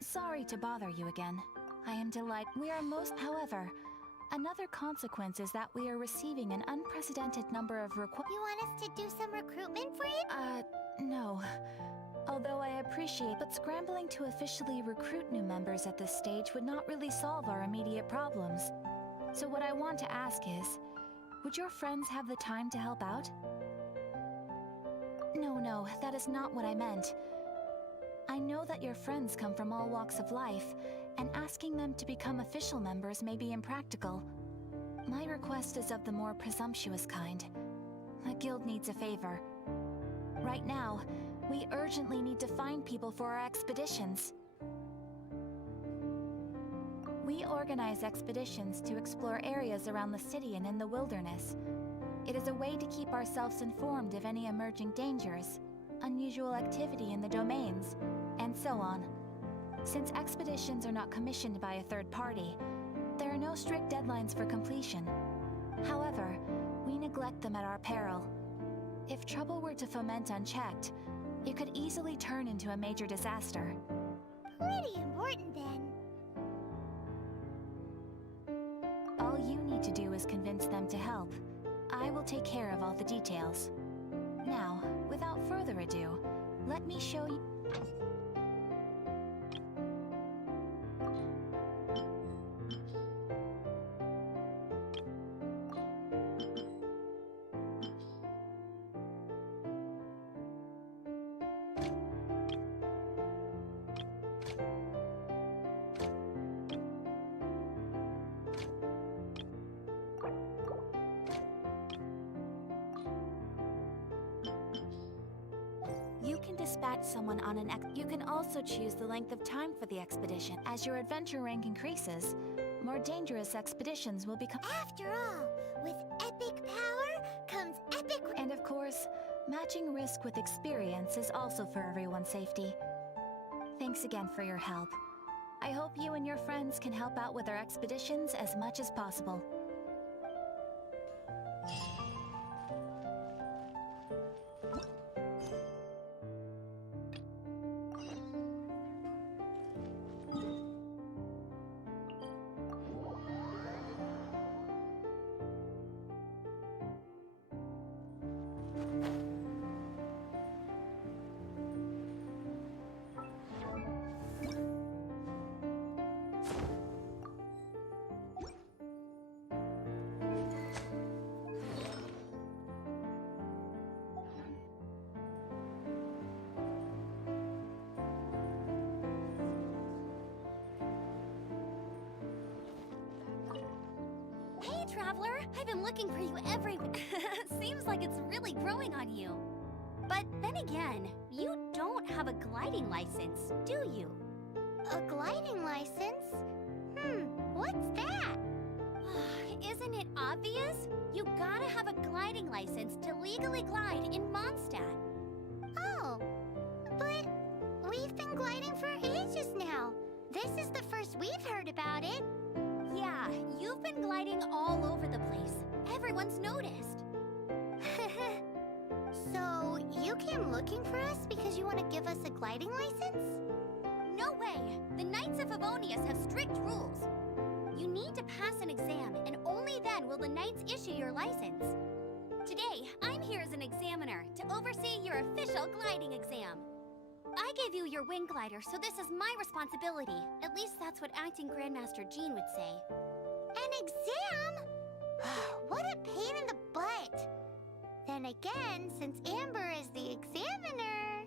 Sorry to bother you again. I am delighted. We are most. However, another consequence is that we are receiving an unprecedented number of requests. You want us to do some recruitment for you? No. Although I appreciate, but scrambling to officially recruit new members at this stage would not really solve our immediate problems. So what I want to ask is, would your friends have the time to help out? No, that is not what I meant. I know that your friends come from all walks of life, and asking them to become official members may be impractical. My request is of the more presumptuous kind. The guild needs a favor. Right now, we urgently need to find people for our expeditions. We organize expeditions to explore areas around the city and in the wilderness. It is a way to keep ourselves informed of any emerging dangers, unusual activity in the domains, and so on. Since expeditions are not commissioned by a third party, there are no strict deadlines for completion. However, we neglect them at our peril. If trouble were to foment unchecked, it could easily turn into a major disaster. Pretty important then. All you need to do is convince them to help. I will take care of all the details. Now, without further ado, let me show you... You can dispatch someone on an You can also choose the length of time for the expedition. As your adventure rank increases, more dangerous expeditions will become... After all, with epic power comes epic... And of course, matching risk with experience is also for everyone's safety. Thanks again for your help. I hope you and your friends can help out with our expeditions as much as possible. Traveler, I've been looking for you everywhere. Seems like it's really growing on you. But then again, you don't have a gliding license, do you? A gliding license? What's that? Isn't it obvious? You gotta have a gliding license to legally glide in Mondstadt. Oh, but we've been gliding for ages now. This is the first we've heard about it. Yeah, you've been gliding all over the place. Everyone's noticed. So, you came looking for us because you want to give us a gliding license? No way! The Knights of Favonius have strict rules. You need to pass an exam, and only then will the Knights issue your license. Today, I'm here as an examiner to oversee your official gliding exam. I gave you your wing glider, so this is my responsibility. At least that's what Acting Grandmaster Jean would say. An exam? What a pain in the butt! Then again, since Amber is the examiner...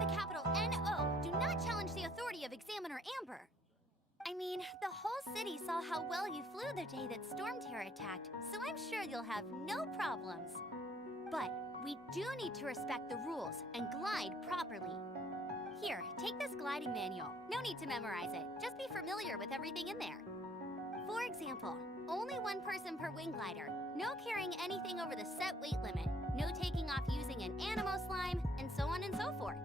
with a capital N-O do not challenge the authority of Examiner Amber. I mean, the whole city saw how well you flew the day that Storm Terror attacked, so I'm sure you'll have no problems. But we do need to respect the rules and glide properly. Here, take this gliding manual. No need to memorize it, just be familiar with everything in there. For example, only one person per wing glider, no carrying anything over the set weight limit, no taking off using an Animo slime, and so on and so forth.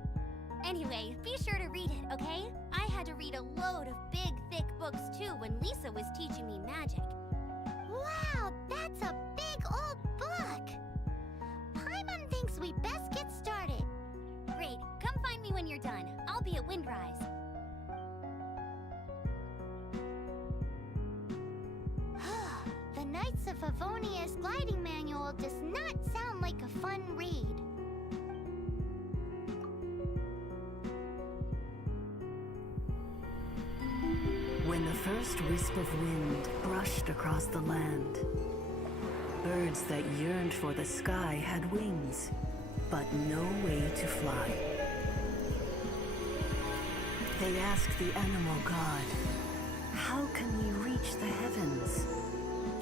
Anyway, be sure to read it, okay? I had to read a load of big, thick books too when Lisa was teaching me magic. Wow, that's a big old book! Paimon thinks we best get started. Great, come find me when you're done. I'll be at Windrise. The Knights of Favonia's gliding manual does not sound like a fun read. When the first wisp of wind brushed across the land, birds that yearned for the sky had wings, but no way to fly. They asked the Animal God, "How can we reach the heavens?"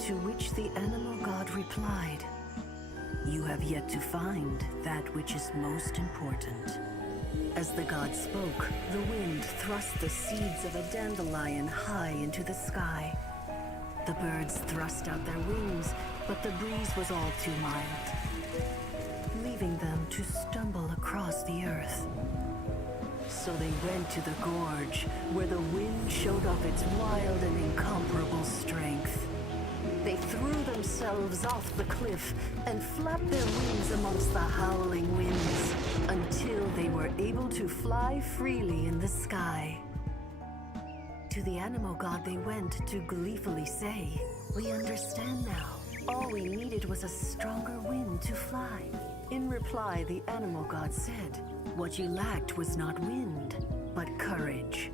To which the Animal God replied, "You have yet to find that which is most important." As the god spoke, the wind thrust the seeds of a dandelion high into the sky. The birds thrust out their wings, but the breeze was all too mild, leaving them to stumble across the earth. So they went to the gorge, where the wind showed off its wild and incomparable strength. They threw themselves off the cliff and flapped their wings amongst the howling winds until they were able to fly freely in the sky. To the Animal God they went to gleefully say, "We understand now. All we needed was a stronger wind to fly." In reply, the Animal God said, "What you lacked was not wind, but courage.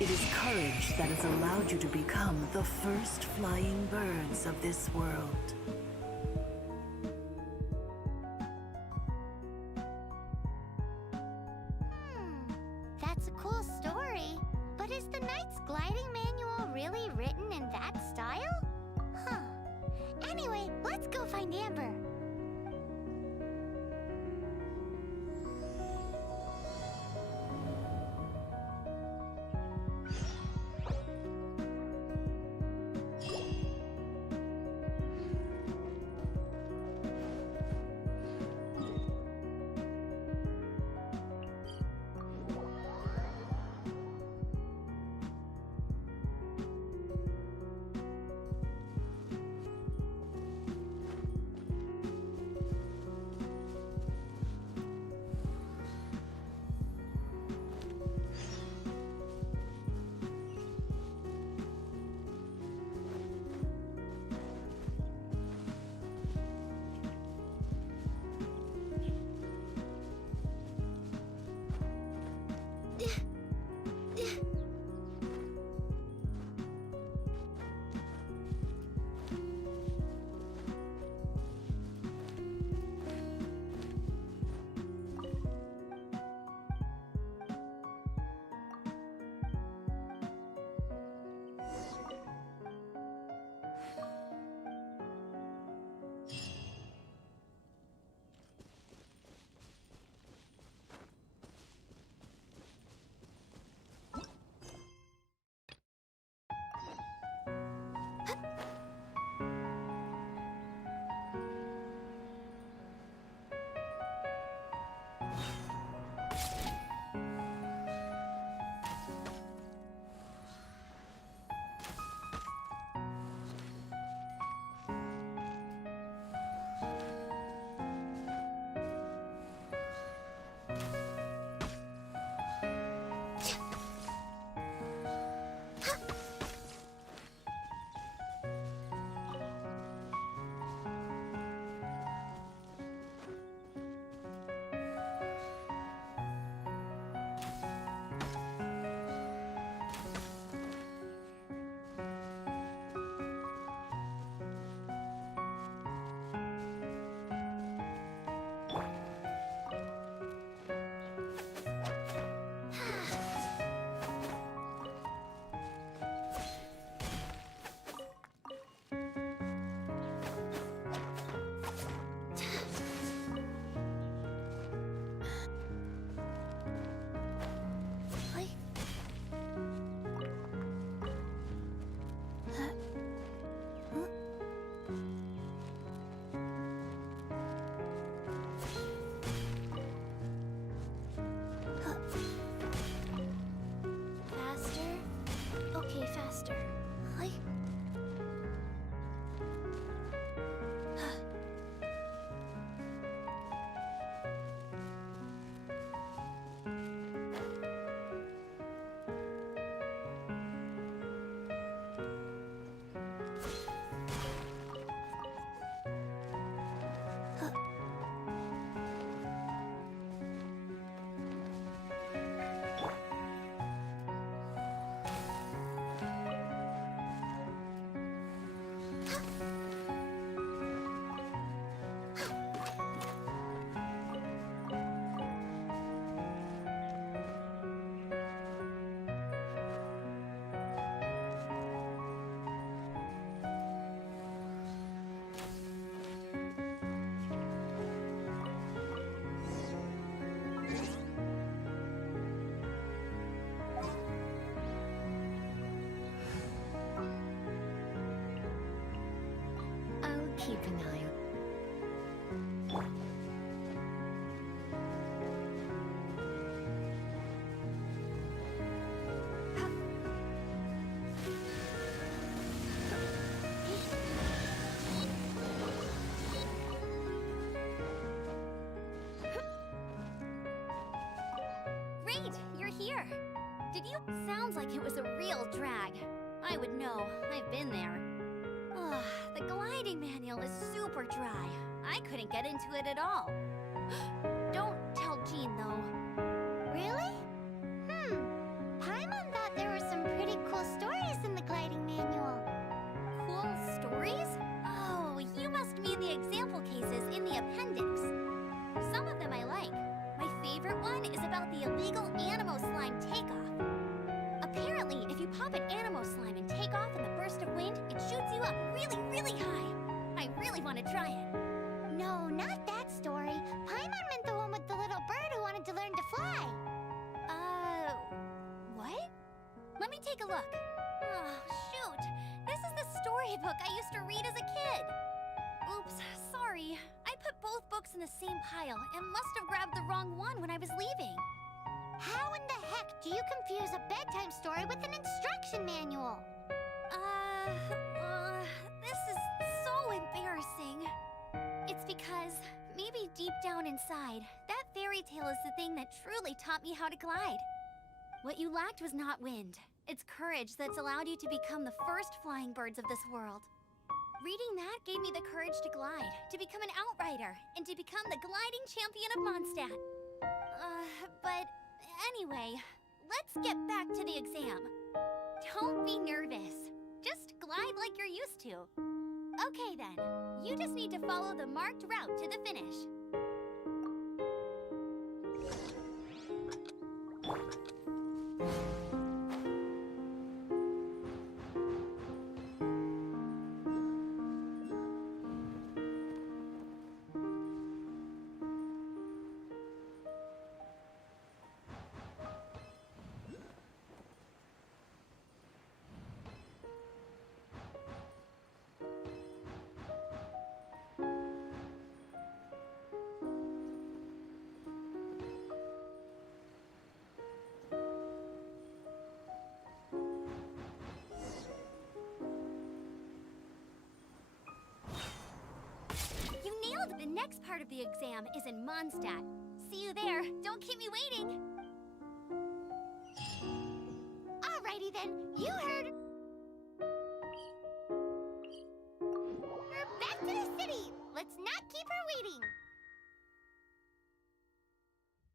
It is courage that has allowed you to become the first flying birds of this world." That's a cool story. But is the Knight's gliding manual really written in that style? Huh. Anyway, let's go find Amber. canal. Great, you're here. Did you? Sounds like it was a real drag. I would know. I've been there. Ugh, the gliding manual is super dry. I couldn't get into it at all. Don't tell Jean, though. Really? Paimon thought there were some pretty cool stories in the gliding manual. Cool stories? Oh, you must mean the example cases in the appendix. Some of them I like. My favorite one is about the illegal Animo slime takeoff. Apparently, if you pop an Animo slime and take off in the burst of wind, it shoots you up really, really high. I really want to try it. No, not that story. Paimon meant the one with the little bird who wanted to learn to fly. What? Let me take a look. Oh, shoot. This is the storybook I used to read as a kid. Oops, sorry. I put both books in the same pile and must have grabbed the wrong one when I was leaving. How in the heck do you confuse a bedtime story with an instruction manual? This is so embarrassing. It's because maybe deep down inside, that fairy tale is the thing that truly taught me how to glide. What you lacked was not wind. It's courage that's allowed you to become the first flying birds of this world. Reading that gave me the courage to glide, to become an outrider, and to become the gliding champion of Mondstadt. But anyway, let's get back to the exam. Don't be nervous. Just glide like you're used to. Okay then, you just need to follow the marked route to the finish. The next part of the exam is in Mondstadt. See you there. Don't keep me waiting. Alrighty then, you heard. We're back to the city. Let's not keep her waiting.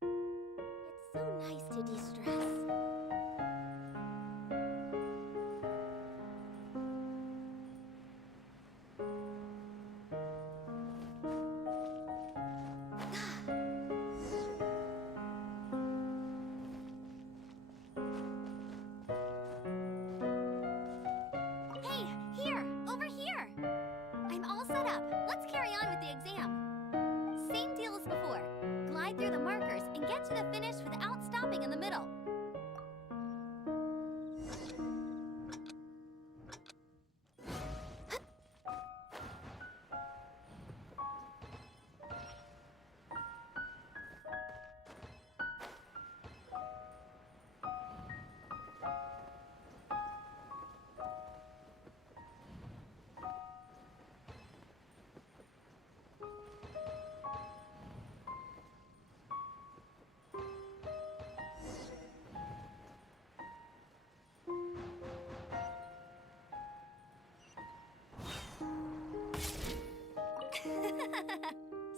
It's so nice to de-stress. Let's carry on with the exam. Same deal as before. Glide through the markers and get to the finish without stopping in the middle.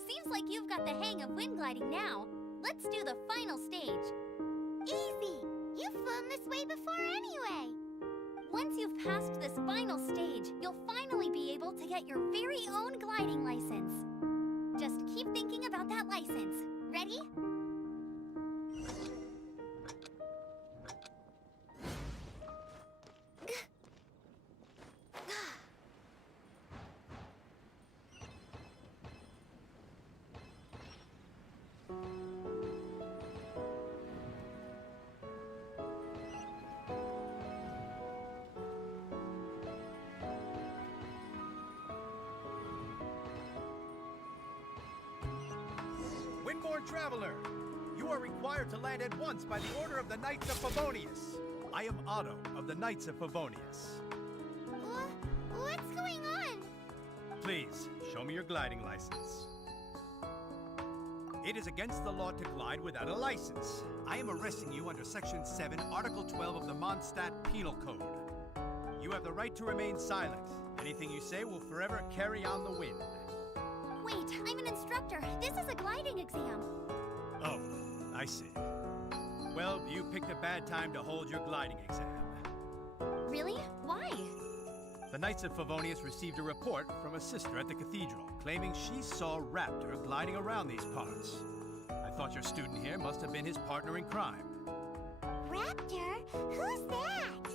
Seems like you've got the hang of wind gliding now. Let's do the final stage. Easy. You've flown this way before anyway. Once you've passed this final stage, you'll finally be able to get your very own gliding license. Just keep thinking about that license. Ready? Twinborn Traveler! You are required to land at once by the order of the Knights of Favonius. I am Otto of the Knights of Favonius. What's going on? Please, show me your gliding license. It is against the law to glide without a license. I am arresting you under Section 7, Article 12 of the Mondstadt Penal Code. You have the right to remain silent. Anything you say will forever carry on the wind. Wait, I'm an instructor. This is a gliding exam. Oh, I see. Well, you picked a bad time to hold your gliding exam. Really? Why? The Knights of Favonius received a report from a sister at the cathedral claiming she saw Raptor gliding around these parts. I thought your student here must have been his partner in crime. Raptor? Who's that?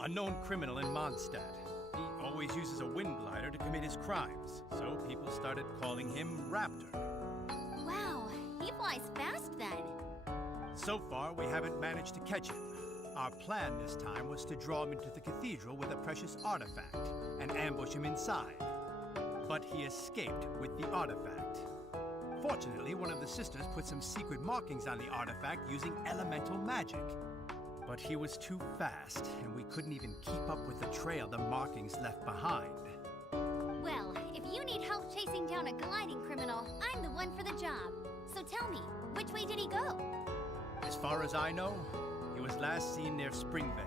A known criminal in Mondstadt. He always uses a wind glider to commit his crimes, so people started calling him Raptor. Wow, he flies fast then. So far, we haven't managed to catch him. Our plan this time was to draw him into the cathedral with a precious artifact and ambush him inside. But he escaped with the artifact. Fortunately, one of the sisters put some secret markings on the artifact using elemental magic. But he was too fast, and we couldn't even keep up with the trail the markings left behind. Well, if you need help chasing down a gliding criminal, I'm the one for the job. So tell me, which way did he go? As far as I know, he was last seen near Springvale.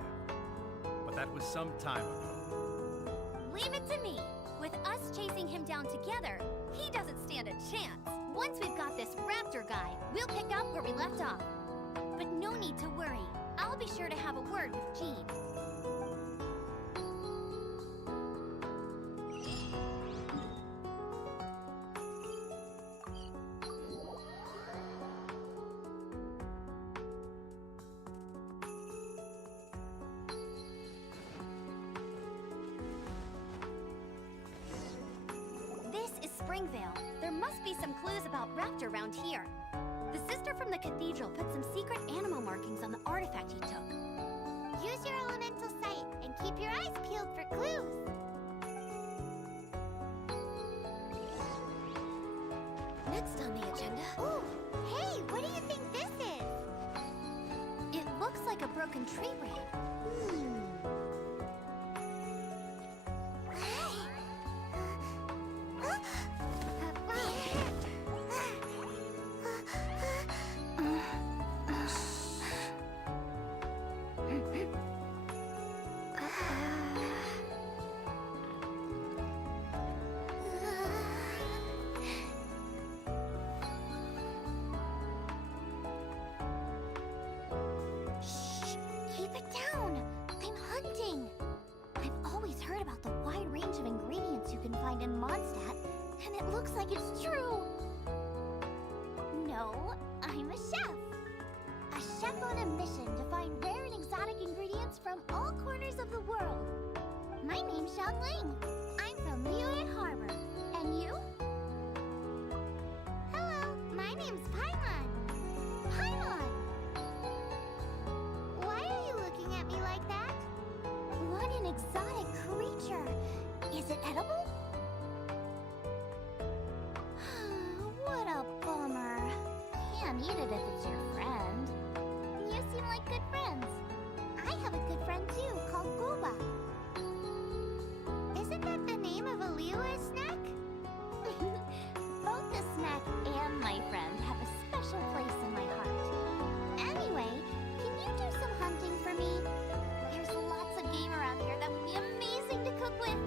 But that was some time ago. Leave it to me. With us chasing him down together, he doesn't stand a chance. Once we've got this Raptor guy, we'll pick up where we left off. But no need to worry. I'll be sure to have a word with Jean. This is Springvale. There must be some clues about Raptor around here. The sister from the cathedral put some secret animal markings on the artifact he took. Use your elemental sight and keep your eyes peeled for clues. Next on the agenda, Ooh, hey, what do you think this is? it looks like a broken tree branch. Shh, keep it down. I'm hunting. I've always heard about the wide range of ingredients you can find in Mondstadt, and it looks like it's true. No, I'm a chef. A chef on a mission to find rare and exotic ingredients from all corners of the world. My name's Xiangling. I'm from Liyue Harbor. And you? Hello, my name's Paimon. Paimon! Why are you looking at me like that? What an exotic creature. Is it edible? What a bummer. Can't eat it if it's your friend. You seem like good friends. I have a good friend too, called Boba. Isn't that the name of a Liyue snack? Both the snack and my friend have a special place in my heart. Anyway, can you do some hunting for me? There's lots of game around here that would be amazing to cook with.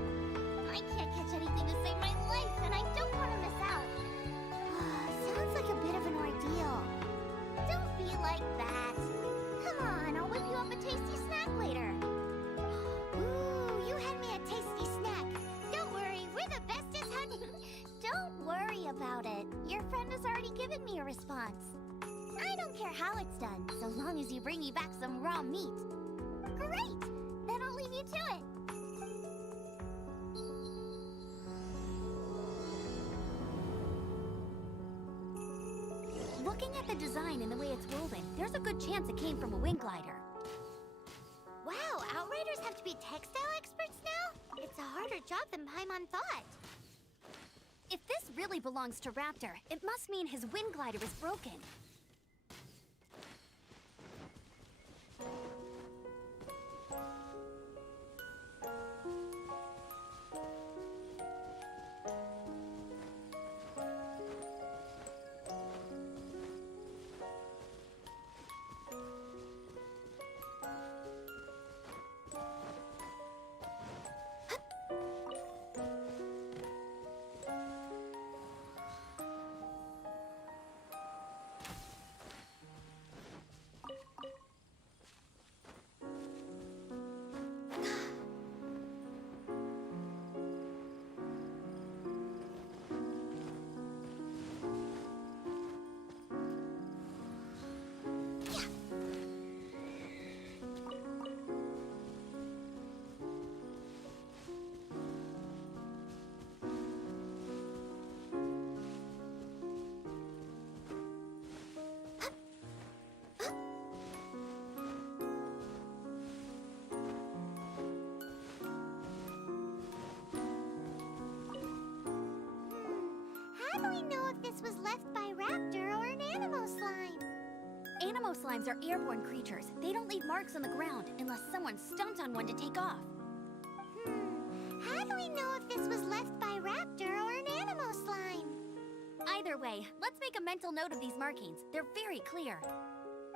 I can't catch anything to save my life, and I don't want to miss out. Sounds like a bit of an ordeal. Don't be like that. Come on, I'll whip you up a tasty snack later. Ooh, you had me a tasty snack. Don't worry, we're the bestest hunting. Don't worry about it. Your friend has already given me a response. I don't care how it's done, so long as you bring me back some raw meat. Great! Then I'll leave you to it. Looking at the design and the way it's woven, there's a good chance it came from a wind glider. Wow, Outriders have to be textile experts now? It's a harder job than Paimon thought. If this really belongs to Raptor, it must mean his wind glider is broken. How do we know if this was left by Raptor or an Animo slime? Animo slimes are airborne creatures. They don't leave marks on the ground unless someone stomped on one to take off. How do we know if this was left by Raptor or an Animo slime? Either way, let's make a mental note of these markings. They're very clear.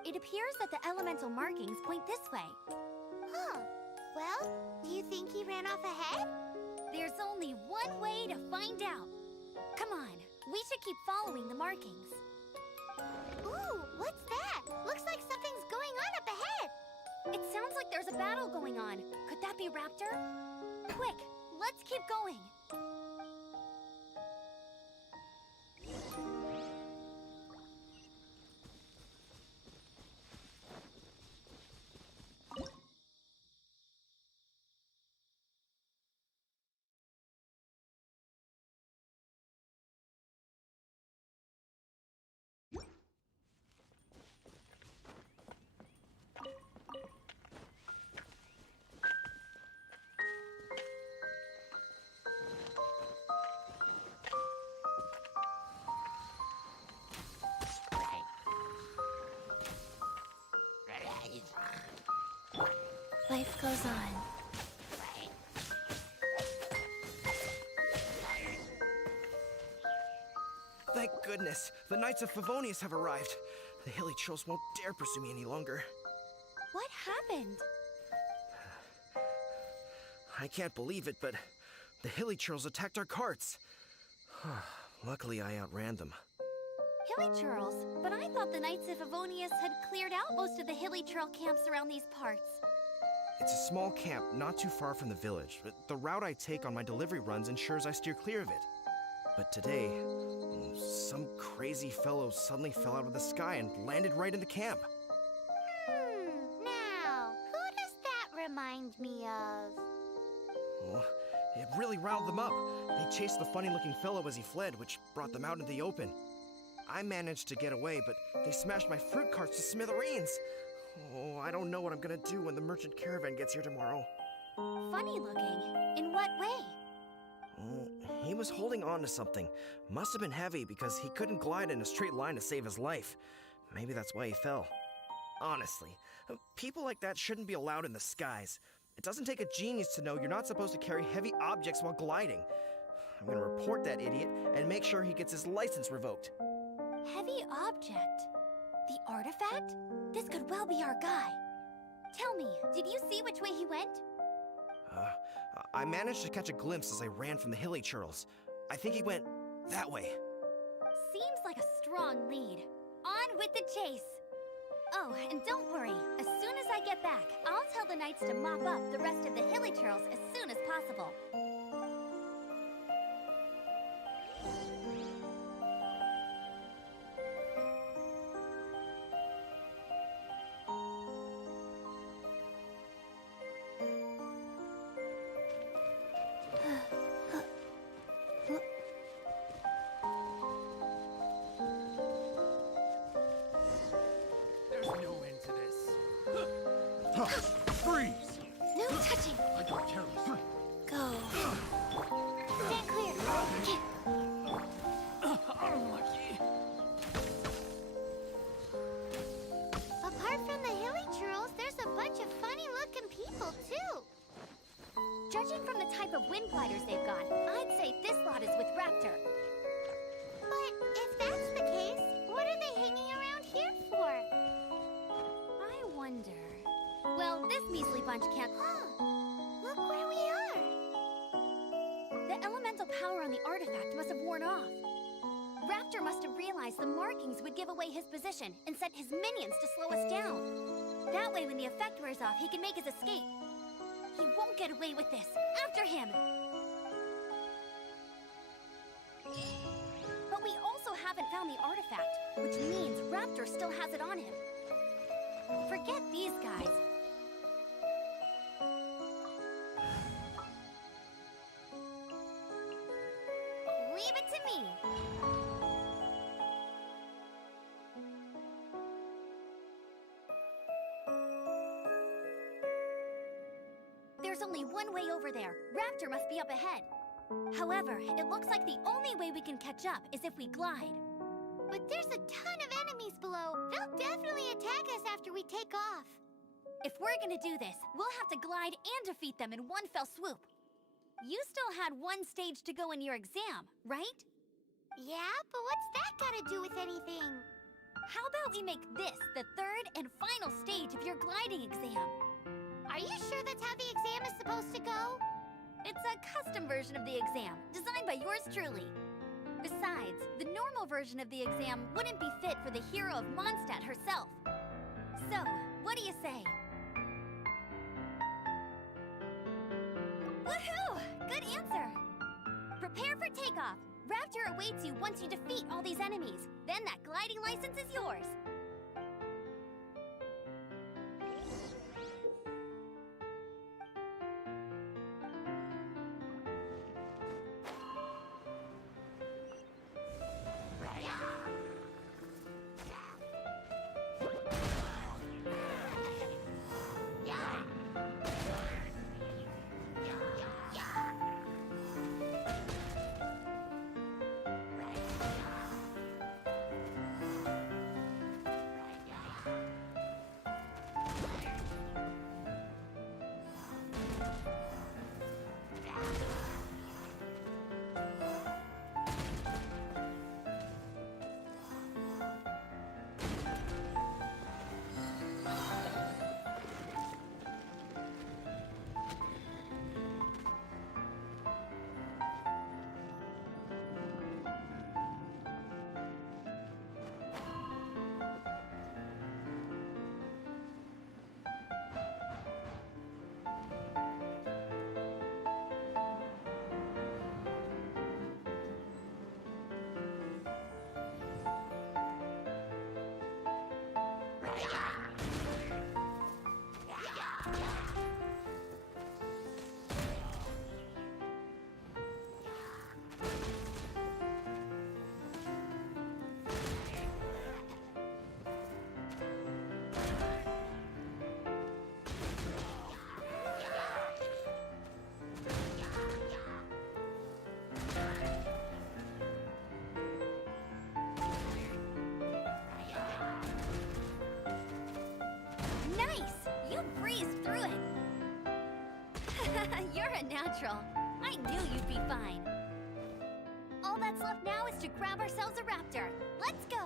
It appears that the elemental markings point this way. Huh. Well, do you think he ran off ahead? There's only one way to find out. Come on, we should keep following the markings. Ooh, what's that? Looks like something's going on up ahead. It sounds like there's a battle going on. Could that be Raptor? Quick, let's keep going. Life goes on. Thank goodness, the Knights of Favonius have arrived. The hilly trolls won't dare pursue me any longer. What happened? I can't believe it, but the hilly trolls attacked our carts. Luckily, I outran them. Hilly Churls? But I thought the Knights of Favonius had cleared out most of the Hilly Churl camps around these parts. It's a small camp not too far from the village, but the route I take on my delivery runs ensures I steer clear of it. But today, some crazy fellow suddenly fell out of the sky and landed right in the camp. Now, who does that remind me of? Oh, it really riled them up. They chased the funny-looking fellow as he fled, which brought them out into the open. I managed to get away, but they smashed my fruit carts to smithereens. Oh, I don't know what I'm gonna do when the merchant caravan gets here tomorrow. Funny looking. In what way? He was holding on to something. Must have been heavy because he couldn't glide in a straight line to save his life. Maybe that's why he fell. Honestly, people like that shouldn't be allowed in the skies. It doesn't take a genius to know you're not supposed to carry heavy objects while gliding. I'm gonna report that idiot and make sure he gets his license revoked. Heavy object? The artifact? This could well be our guy. Tell me, did you see which way he went? I managed to catch a glimpse as I ran from the hilly churls. I think he went that way. Seems like a strong lead. On with the chase. Oh, and don't worry. As soon as I get back, I'll tell the knights to mop up the rest of the hilly churls as soon as possible. There's no end to this. Freeze! No touching. I got careless. Go. Judging from the type of wind gliders they've got, I'd say this lot is with Raptor. But if that's the case, what are they hanging around here for? I wonder... Well, this measly bunch can't... Look where we are. The elemental power on the artifact must have worn off. Raptor must have realized the markings would give away his position and sent his minions to slow us down. That way, when the effect wears off, he can make his escape. He won't get away with this. After him! But we also haven't found the artifact, which means Raptor still has it on him. Forget these guys. Leave it to me. There's only one way over there. Raptor must be up ahead. However, it looks like the only way we can catch up is if we glide. But there's a ton of enemies below. They'll definitely attack us after we take off. If we're gonna do this, we'll have to glide and defeat them in one fell swoop. You still had one stage to go in your exam, right? Yeah, but what's that gotta do with anything? How about we make this the third and final stage of your gliding exam? Are you sure that's how the exam is supposed to go? It's a custom version of the exam, designed by yours truly. Besides, the normal version of the exam wouldn't be fit for the hero of Mondstadt herself. So, what do you say? Woohoo! Good answer! Prepare for takeoff. Raptor awaits you once you defeat all these enemies. Then that gliding license is yours. You're a natural. I knew you'd be fine. All that's left now is to grab ourselves a raptor. Let's go!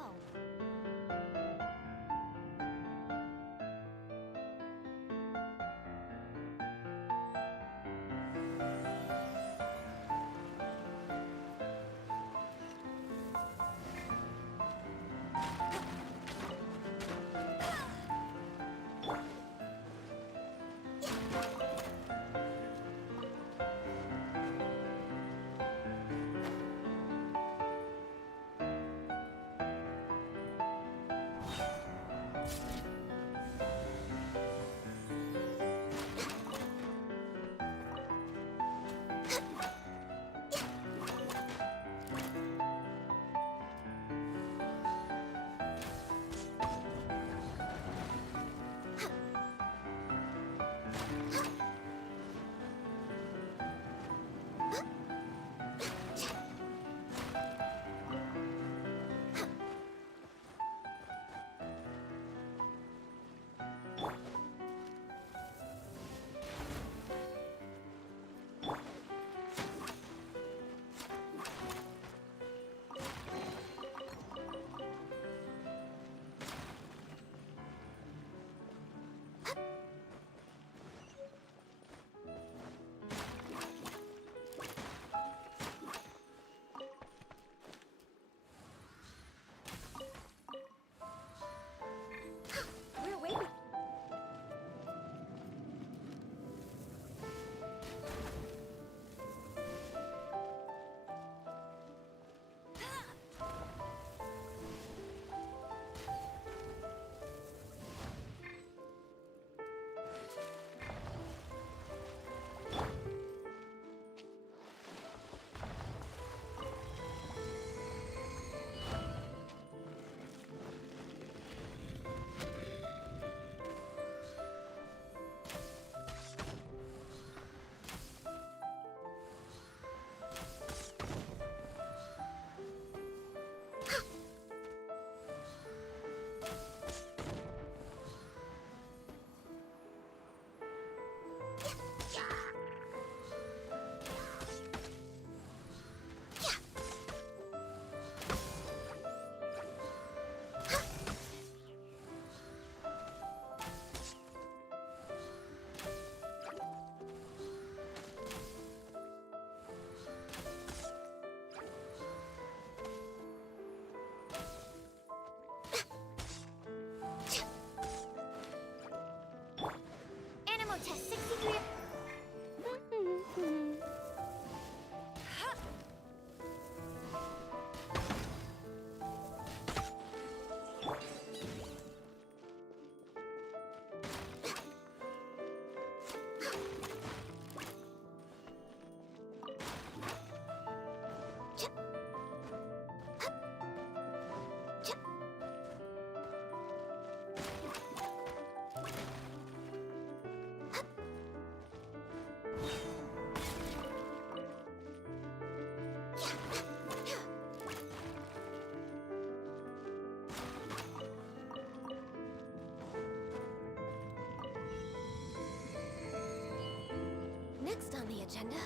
the agenda?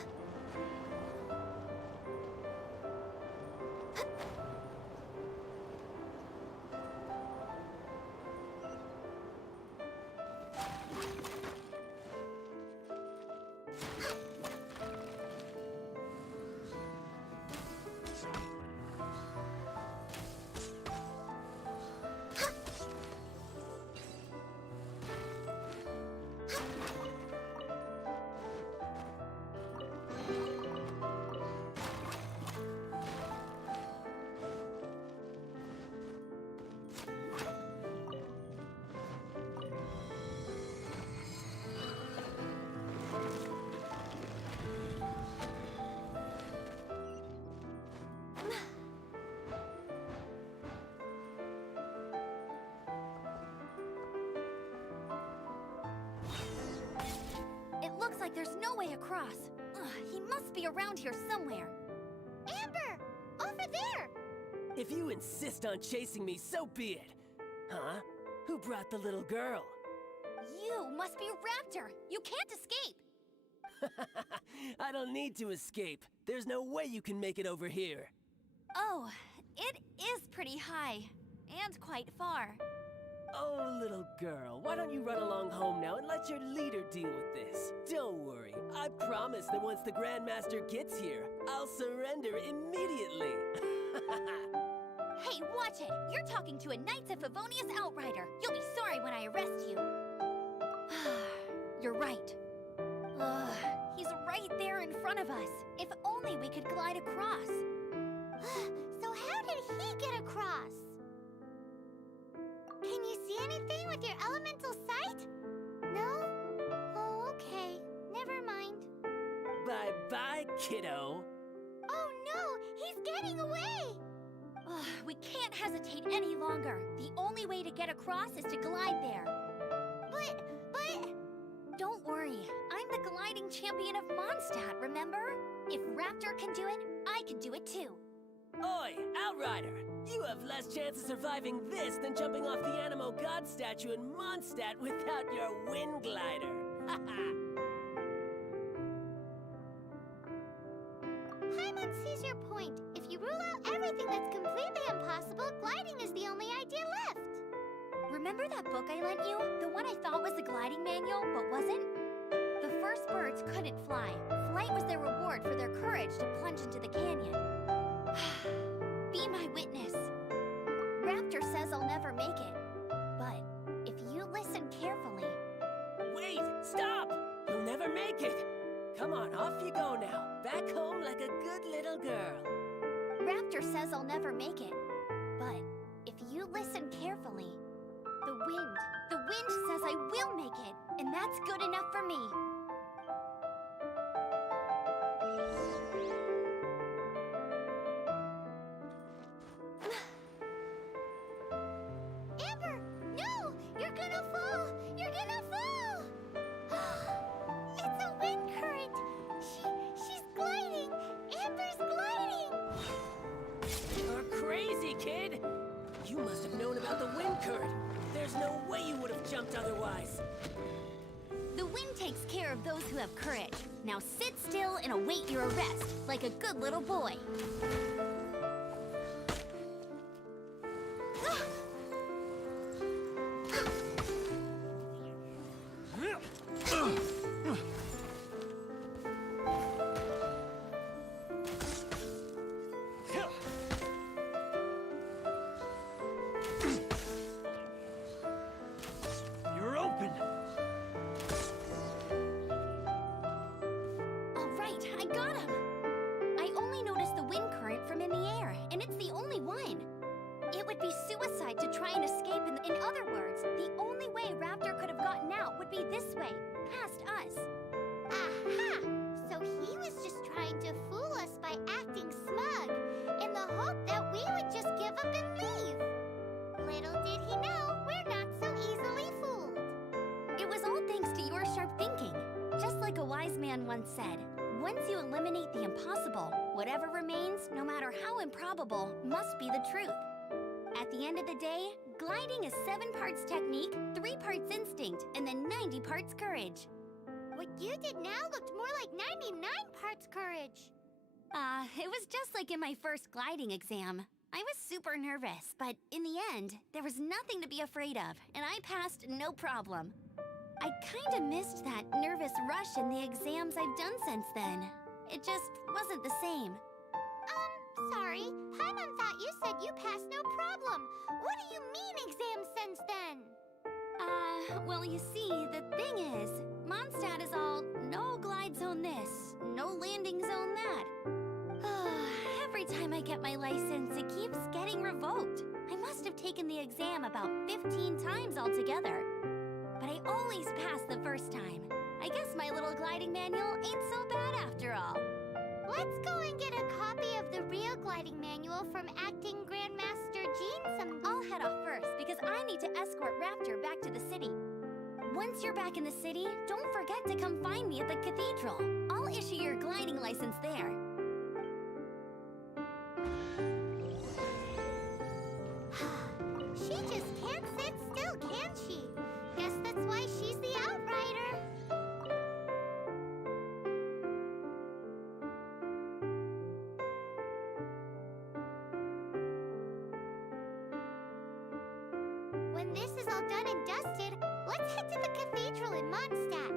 It looks like there's no way across. Ugh, he must be around here somewhere. Amber! Over there! If you insist on chasing me, so be it. Huh? Who brought the little girl? You must be Raptor. You can't escape. I don't need to escape. There's no way you can make it over here. Oh, it is pretty high. And quite far. Oh, little girl, why don't you run along home now and let your leader deal with this? Don't worry, I promise that once the Grandmaster gets here, I'll surrender immediately. Hey, watch it! You're talking to a Knights of Favonius outrider. You'll be sorry when I arrest you. You're right. Ugh, he's right there in front of us. If only we could glide across. So how did he get across? Can you see anything with your elemental sight? No? Oh, okay. Never mind. Bye-bye, kiddo. Oh no! He's getting away! Ugh, we can't hesitate any longer. The only way to get across is to glide there. But... Don't worry, I'm the gliding champion of Mondstadt, remember? If Raptor can do it, I can do it too. Oi, Outrider! You have less chance of surviving this than jumping off the Animo God statue in Mondstadt without your wind glider. Paimon sees your point. If you rule out everything that's completely impossible, gliding is the only idea left. Remember that book I lent you? The one I thought was the gliding manual, but wasn't? The first birds couldn't fly. Flight was their reward for their courage to plunge into the canyon. Be my witness. Raptor says I'll never make it. But if you listen carefully... Wait! Stop! You'll never make it! Come on, off you go now. Back home like a good little girl. Raptor says I'll never make it. But if you listen carefully... The wind says I will make it. And that's good enough for me. Amber! No! You're gonna fall! You're gonna fall! It's a wind current! She's gliding! Amber's gliding! You're crazy, kid! You must have known about the wind current. There's no way you would have jumped otherwise. The wind takes care of those who have courage. Now sit still and await your arrest, like a good little boy. You're open! All right, I got him. I only noticed the wind current from in the air, and it's the only one. It would be suicide to try and escape. In other words, the only way Raptor could have gotten out would be this way, past us. Aha! So he was just trying to fool us by acting smug, in the hope that we would just give up and leave. Little did he know, we're not so easily fooled. It was all thanks to your sharp thinking. Just like a wise man once said, once you eliminate the impossible, whatever remains, no matter how improbable, must be the truth. At the end of the day, gliding is 7 parts technique, 3 parts instinct, and then 90 parts courage. What you did now looked more like 99 Sports Courage? It was just like in my first gliding exam. I was super nervous, but in the end, there was nothing to be afraid of, and I passed no problem. I kinda missed that nervous rush in the exams I've done since then. It just wasn't the same. Sorry. Paimon thought you said you passed no problem. What do you mean exams since then? Well, you see, the thing is, Mondstadt is all no glide zone this, no landing zone that. Every time I get my license, it keeps getting revoked. I must have taken the exam about 15 times altogether. But I always pass the first time. I guess my little gliding manual ain't so bad after all. Let's go and get a copy of the real gliding manual from Acting Grandmaster Jean some... I'll head off first because I need to escort Raptor back to the city. Once you're back in the city, don't forget to come find me at the cathedral. I'll issue your gliding license there. She just can't sit still, can she? Guess that's why she's the Outrider. When this is all done and dusted, let's head to the cathedral in Mondstadt.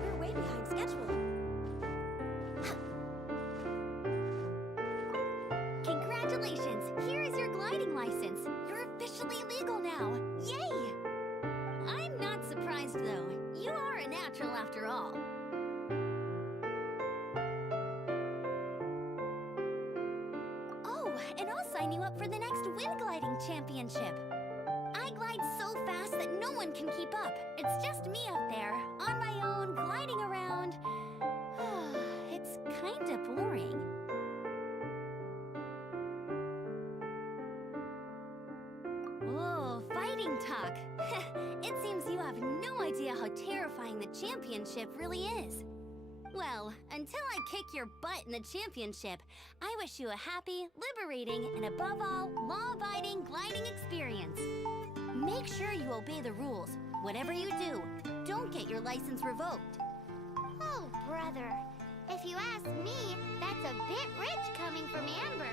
We're way behind schedule. Congratulations! Here is your gliding license. You're officially legal now. Yay! I'm not surprised though. You are a natural after all. Oh, and I'll sign you up for the next wind gliding championship. I glide so fast that no one can keep up. It's just me up there, on my own, gliding around. It's kinda boring. Oh, fighting talk. It seems you have no idea how terrifying the championship really is. Well, until I kick your butt in the championship, I wish you a happy, liberating, and above all, law-abiding gliding experience. Make sure you obey the rules. Whatever you do, don't get your license revoked. Oh, brother. If you ask me, that's a bit rich coming from Amber.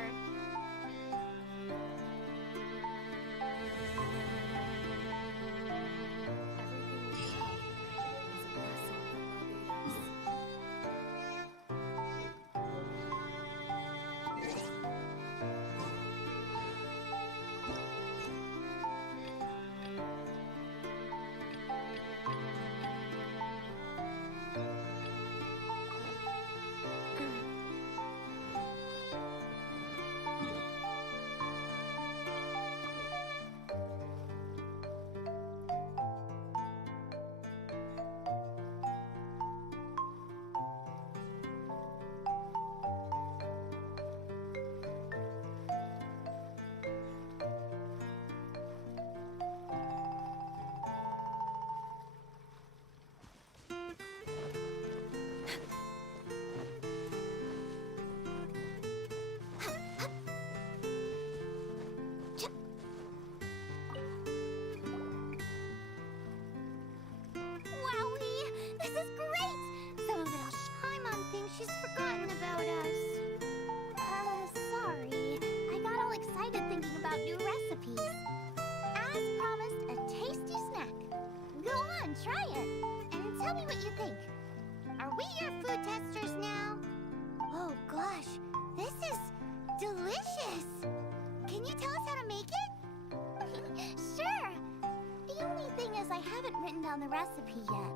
recipe yet.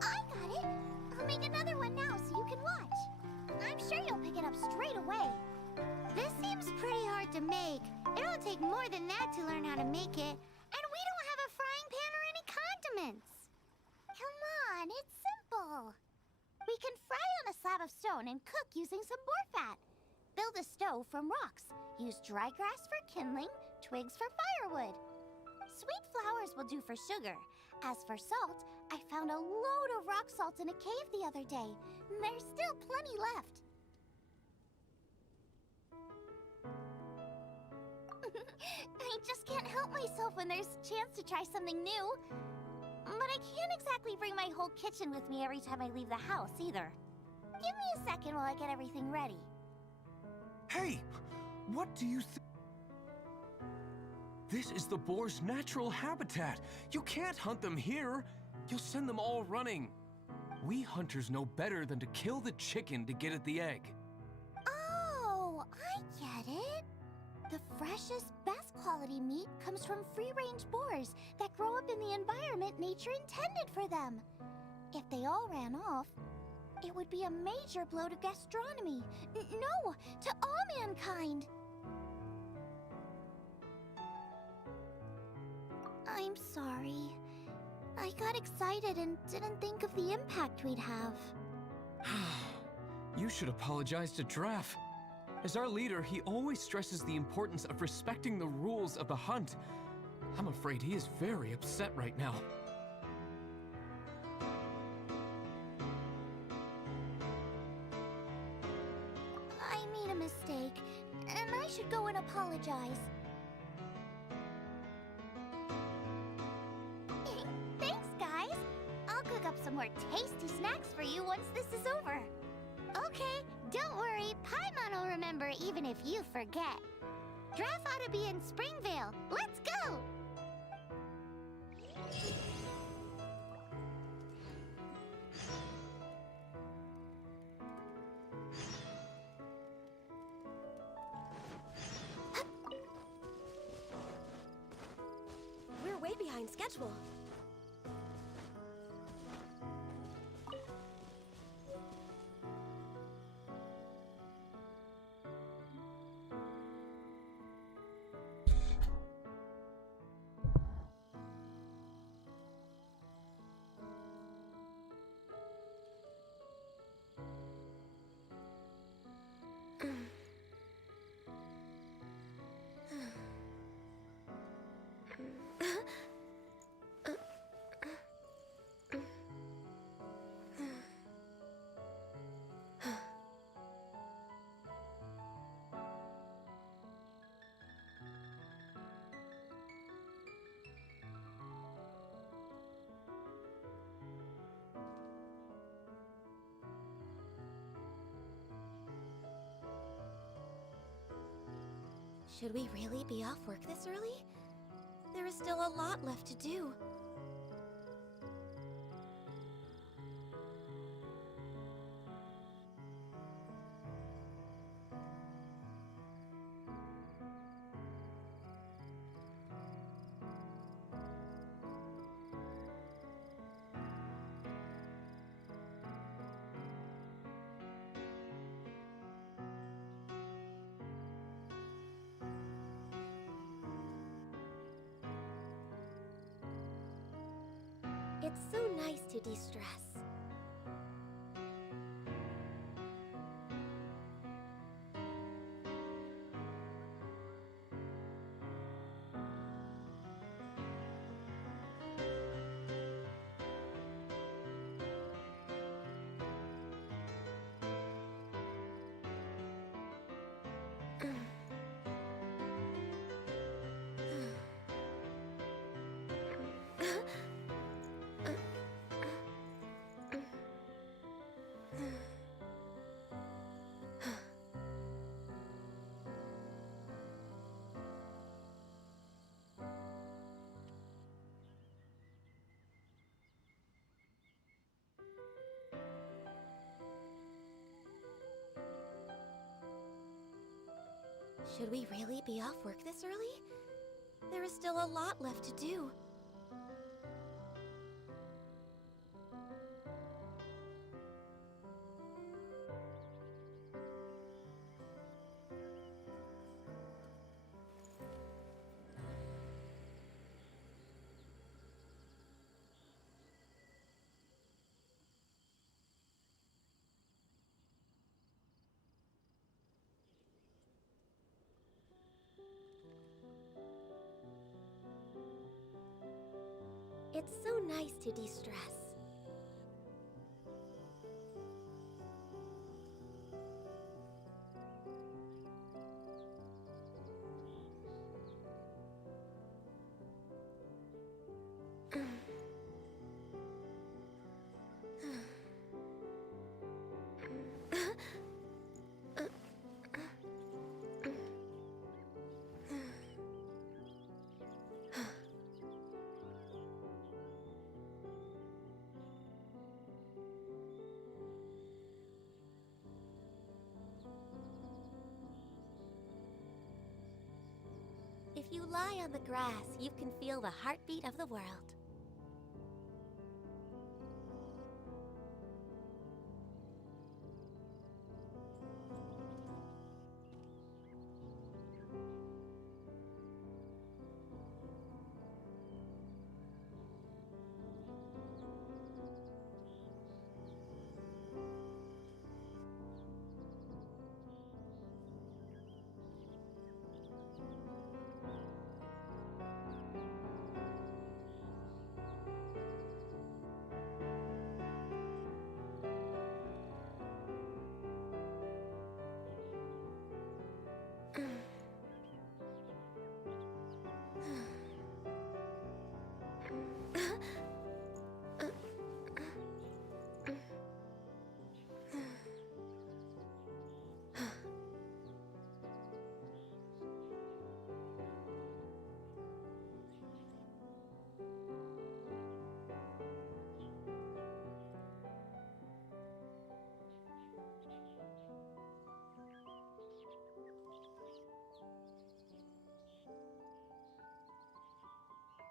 I got it! I'll make another one now so you can watch. I'm sure you'll pick it up straight away. This seems pretty hard to make. It'll take more than that to learn how to make it. And we don't have a frying pan or any condiments. Come on, it's simple. We can fry on a slab of stone and cook using some boar fat. Build a stove from rocks. Use dry grass for kindling, twigs for firewood. Sweet flowers will do for sugar. As for salt, I found a load of rock salt in a cave the other day. There's still plenty left. I just can't help myself when there's a chance to try something new. But I can't exactly bring my whole kitchen with me every time I leave the house, either. Give me a second while I get everything ready. Hey! What do you think? This is the boar's natural habitat. You can't hunt them here. You'll send them all running. We hunters know better than to kill the chicken to get at the egg. Oh, I get it. The freshest, best quality meat comes from free-range boars that grow up in the environment nature intended for them. If they all ran off, it would be a major blow to gastronomy. No, to all mankind. I'm sorry. I got excited and didn't think of the impact we'd have. You should apologize to Draff. As our leader, he always stresses the importance of respecting the rules of the hunt. I'm afraid he is very upset right now. I made a mistake, and I should go and apologize. Thanks, guys. I'll cook up some more tasty snacks for you once this is over. Okay, don't worry. Paimon will remember even if you forget. Draff ought to be in Springvale. Let's go! We're way behind schedule. Should we really be off work this early? There is still a lot left to do. It's so nice to de-stress. Should we really be off work this early? There is still a lot left to do. It's so nice to de-stress. If you lie on the grass, you can feel the heartbeat of the world.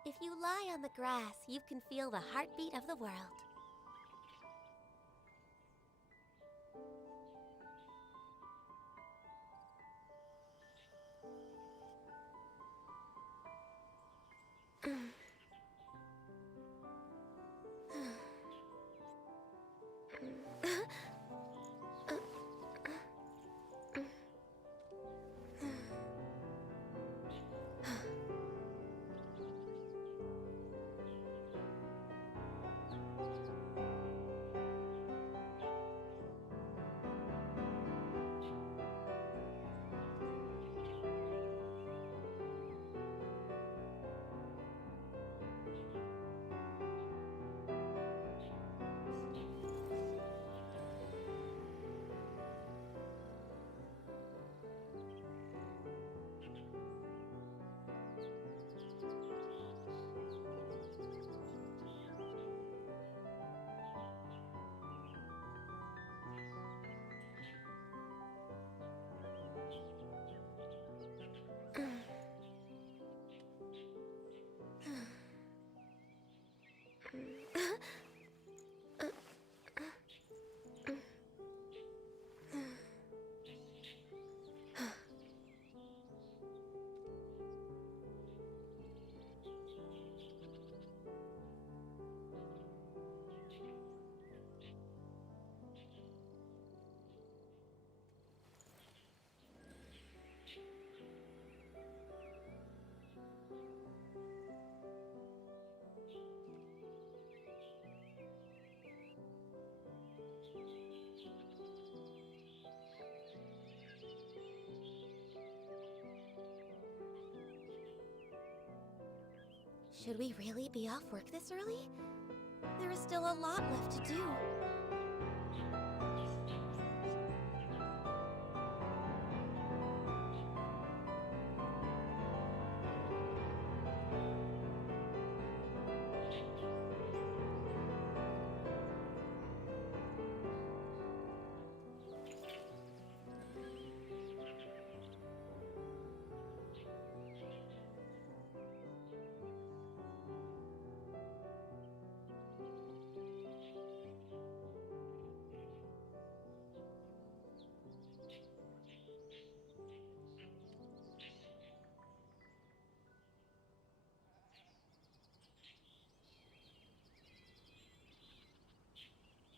If you lie on the grass, you can feel the heartbeat of the world. Should we really be off work this early? There is still a lot left to do.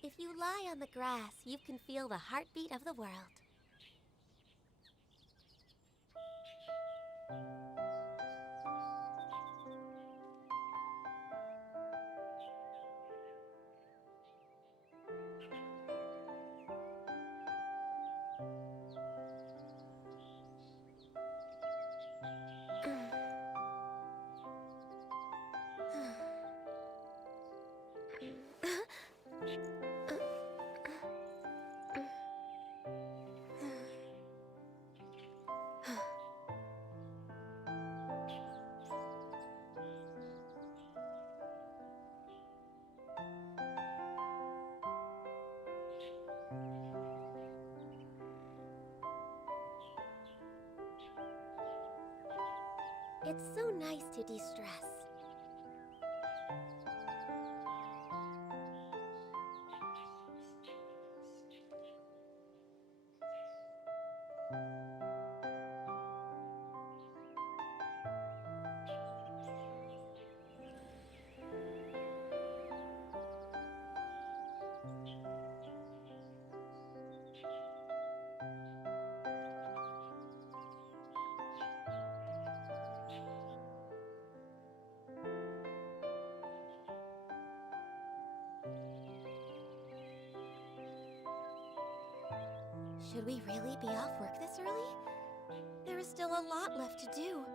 If you lie on the grass, you can feel the heartbeat of the world. It's so nice to de-stress. Should we really be off work this early? There is still a lot left to do.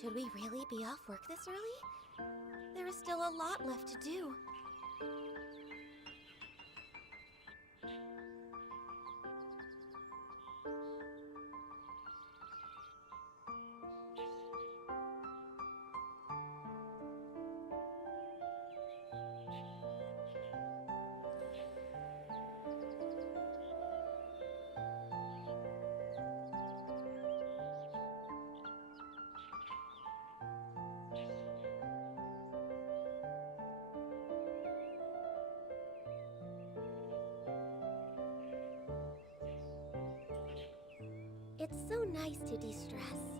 Should we really be off work this early? There is still a lot left to do. It's so nice to de-stress.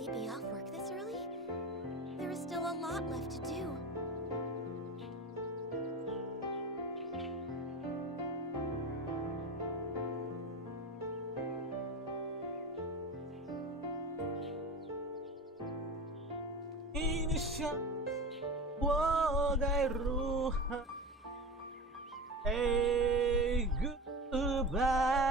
really be off work this early? There is still a lot left to do. Say goodbye.